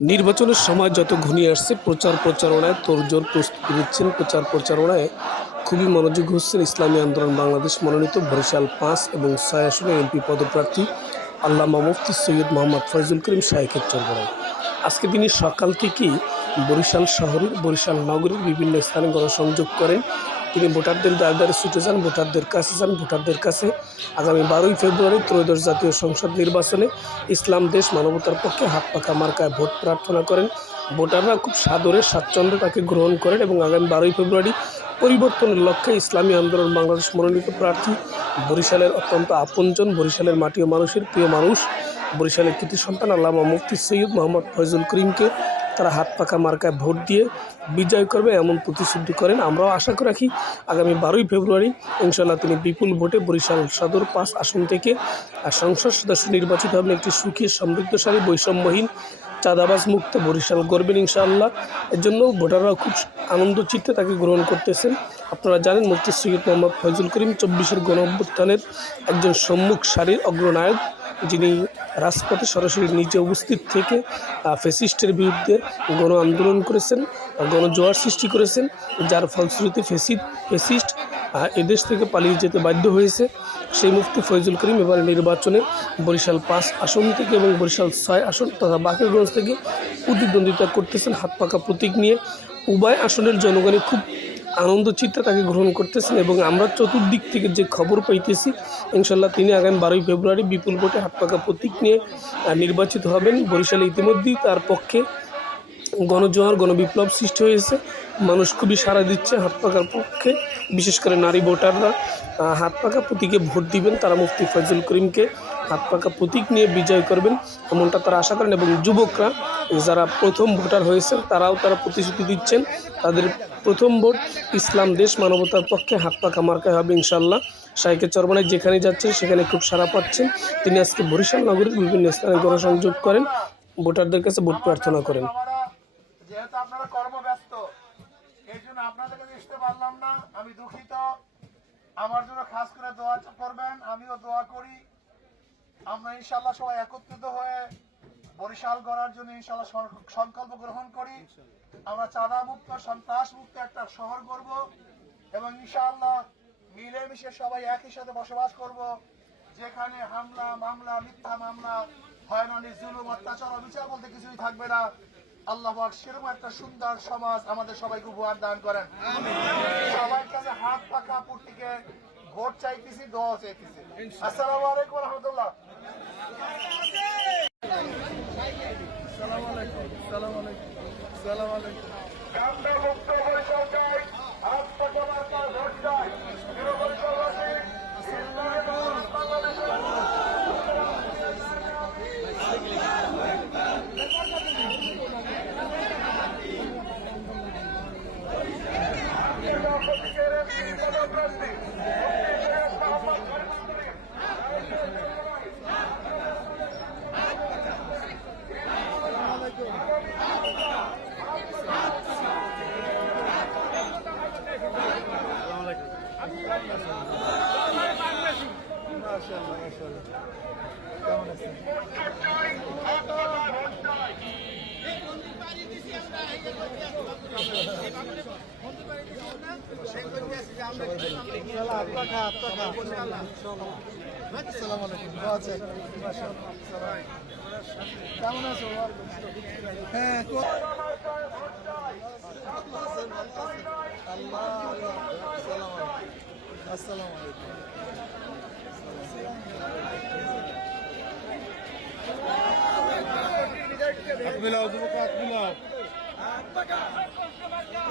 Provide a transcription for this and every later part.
নির্বাচনের সময় যত ঘনিয়ে আসছে, প্রচার প্রচারণায় তোড়জোড় প্রস্তুতি নিচ্ছেন। প্রচার প্রচারণায় খুবই মনোযোগ হচ্ছেন ইসলামী আন্দোলন বাংলাদেশ মনোনীত বরিশাল পাঁচ এবং ছয় আসনে এমপি পদপ্রার্থী আল্লামা মুফতি সৈয়দ মোহাম্মদ ফয়জুল করিম শাহেখের চরবরায় আজকে তিনি সকাল থেকেই বরিশাল শহরের, বরিশাল নগরীর বিভিন্ন স্থানে গণসংযোগ করেন। তিনি ভোটারদের দ্বারে ছুটে যান, ভোটারদের কাছে যান, ভোটারদের কাছে। আগামী বারোই ফেব্রুয়ারি ত্রয়োদশ জাতীয় সংসদ নির্বাচনে ইসলাম দেশ মানবতার পক্ষে হাত পাখা মার্কায় ভোট প্রার্থনা করেন। ভোটাররা খুব সাদরে, স্বাচ্ছন্দ্যে তাকে গ্রহণ করেন এবং আগামী বারোই ফেব্রুয়ারি পরিবর্তনের লক্ষ্যে ইসলামী আন্দোলন বাংলাদেশ মনোনীত প্রার্থী, বরিশালের অত্যন্ত আপনজন, বরিশালের মাটি ও মানুষের প্রিয় মানুষ, বরিশালের কৃতি সন্তান আল্লামা মুফতি সৈয়দ মোহাম্মদ ফয়জুল করিমকে তারা হাত পাকা মার্কায় ভোট দিয়ে বিজয় করবে এমন প্রতিশ্রুতি করেন আমরাও আশা করে রাখি আগামী বারোই ফেব্রুয়ারি ইনশাল্লাহ তিনি বিপুল ভোটে বরিশাল সদর পাঁচ আসন থেকে আর সংসদ সদস্য নির্বাচিত হবেন একটি সুখী, সমৃদ্ধশালী, বৈষম্যহীন, চাঁদাবাজ মুক্ত বরিশাল গড়বেন ইনশাআল্লাহ। এর জন্য ভোটাররা খুব আনন্দ চিত্তে তাকে গ্রহণ করতেছেন। আপনারা জানেন মুফতি সৈয়দ মোহাম্মদ ফয়জুল করিম চব্বিশের গণ অভ্যুত্থানের একজন সম্মুখ সারির অগ্রনায়ক। যিনি রাজপথে সরাসরি নিজে উপস্থিত থেকে ফেসিস্টের বিরুদ্ধে গণ আন্দোলন করেছেন গণজোয়ার সৃষ্টি করেছেন, যার ফলশ্রুতি ফেসিদ, ফেসিস্ট এদেশ থেকে পালিয়ে যেতে বাধ্য হয়েছে। সেই মুফতি ফয়জুল করিম এবার নির্বাচনে বরিশাল পাঁচ আসন থেকে এবং বরিশাল ছয় আসন তথা বাকেরগঞ্জ থেকে প্রতিদ্বন্দ্বিতা করতেছেন হাত পাকা প্রতীক নিয়ে। উভয় আসনের জনগণই খুব আনন্দ চিত্তে তাকে গ্রহণ করতেছেন এবং আমরা চতুর্দিক থেকে যে খবর পাইতেছি, ইনশাল্লাহ তিনি আগামী বারোই ফেব্রুয়ারি বিপুল ভোটে হাত পাকা প্রতীক নিয়ে নির্বাচিত হবেন। বরিশালে ইতিমধ্যেই তার পক্ষে গণজোয়ার, গণবিপ্লব সৃষ্টি হয়েছে। মানুষ খুবই সাড়া দিচ্ছে হাত পাকার পক্ষে। বিশেষ করে নারী ভোটাররা হাত পাকা প্রতীকে ভোট দিবেন। তারা মুফতি ফজল করিমকে হাত পাকা প্রতীক নিয়ে বিজয় করবেন, এমনটা তারা আশা করেন এবং যুবকরা যারা প্রথম ভোটার হয়েছেন, তারাও তারা প্রতিশ্রুতি দিচ্ছেন। তাদের প্রথম ভোট ইসলাম দেশ মানবতার পক্ষে হাত পাকা মার্কায় হবে ইনশাল্লাহ শাইকে চরমানায় যেখানে যাচ্ছেন, সেখানে খুব সাড়া পাচ্ছেন। তিনি আজকে বরিশাল নগরীর বিভিন্ন স্থানে গণসংযোগ করেন, ভোটারদের কাছে ভোট প্রার্থনা করেন। আমার জন্য খাস করে দোয়া করবেন, আমিও দোয়া করি। আমরা ইনশাল্লাহ সবাই একত্রিত হয়ে বরিশাল গড়ার জন্য ইনশাল্লাহ সংকল্প গ্রহণ করি। আমরা চাঁদা মুক্ত সন্ত্রাস মুক্ত একটা শহর করব এবং ইনশাআল্লাহ মিলেমিশে সবাই একই সাথে বসবাস করব। যেখানে হামলা, মামলা, মিথ্যা মামলা, হয়রানি, জুলুম, অত্যাচার, অবিচার বলতে কিছুই থাকবে না। আল্লাহ সেরকম একটা সুন্দর সমাজ আমাদের সবাইকে উপহার দান করেন। সবার কাছে হাত পাখা পুটিকে ভোট চাইতেছি, দোয়া চাইতেছি। আসসালামু আলাইকুম রহমতুল্লাহ। আমরা আলাইকুম। সালাম চাই হাত পাখা মার্কা ভোট চাই প্রিয় বরিশালবাসী, ইসলামী বাংলাদেশের প্রতীকের একটি পদপ্রার্থী শেখ মোহাম্মদ ফয়জুল করিম। হ্যাঁ আসসালামু আলাইকুম হাত মিলাও আল্লাহ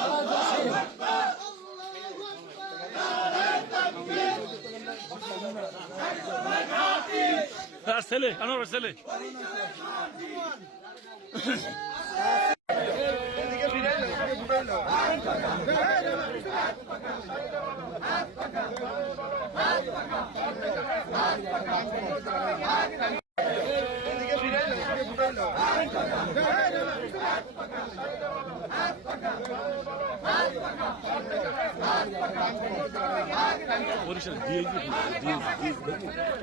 আরও আর ছেলে আমার ছেলে। দিয়ে দিয়ে